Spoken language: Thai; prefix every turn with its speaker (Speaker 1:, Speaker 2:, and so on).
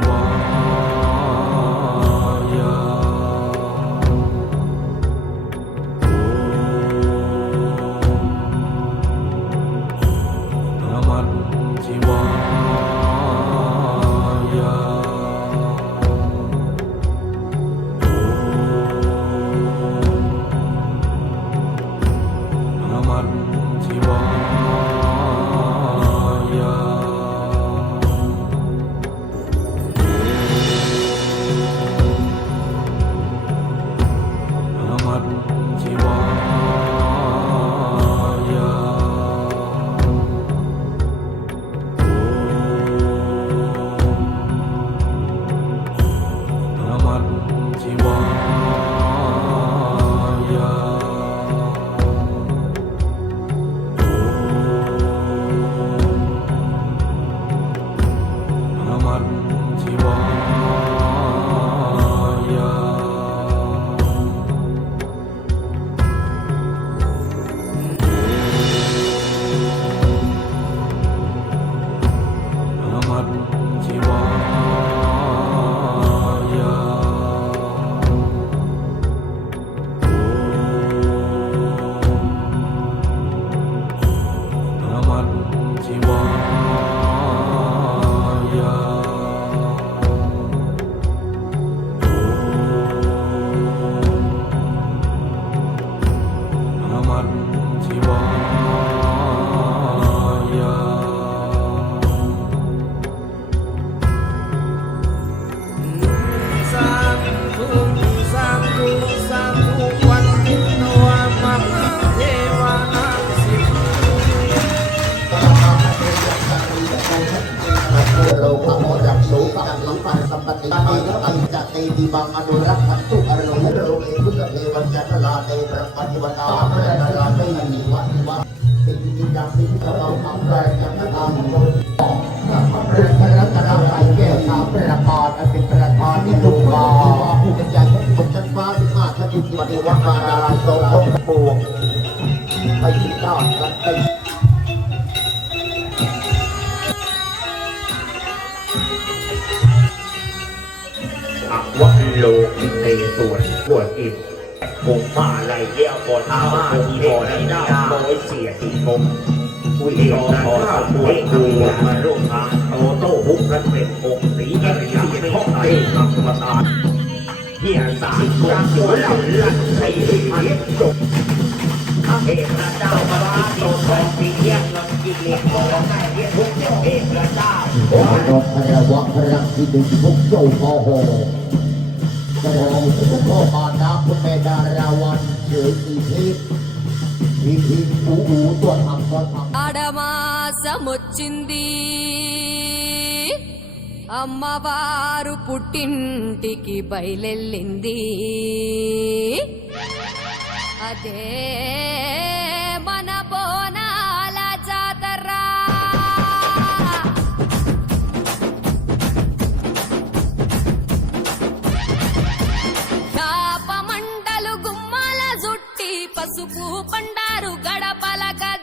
Speaker 1: 我 งปันสัมปติปังตังจัตติบังอนุรักขันตุอโรโรเอพุทธเทวันจันทลาเตปรปฏิวตาพระนราเตมิวัตวัตติจิจังสิกะเราอัมแรงจันตามโลพระพระรัตนตรแก้วขาวประพานอันเป็นประธานที่ทุกข์าผู้เป็นใหญ่ของคนชั้นฟ้าที่มาทดิปฏิวัติมาดาราโตโปวงไปที่ต้านกันไป
Speaker 2: ลกิเตส่วนปวดอิ่มคงป่าไหลเยี่ยวบนอาว่าทีบอนหน้าโดยเสียทีมงวิโยทอสมควรคุยมาร่วมทางโตโต้ฮุกและเป็นองค์สีกันย่างเป็นห้องเอกนักประทานเฮียสามตัวตัวหลังลันใส่เรียบจบเอกพระเจ้าพระโตทองปีเยี่ยมลำกิเลสของได้เรียกทุกเจ้าเอกพระเจ้า
Speaker 1: โอ้รบพระวักพระรักที่ดึงพุกโยโมโหกระ โดดทุกข้อมานาคุณแม่ดาราวันเฉยอีทิพย์อีทิพย์อูอูตัวทำตัวทำ
Speaker 3: ఆడమాసమొచ్చింది అమ్మవారు పుట్టింటికి బయలెళ్ళింది అదే పసుపు పండారు గడపల గడ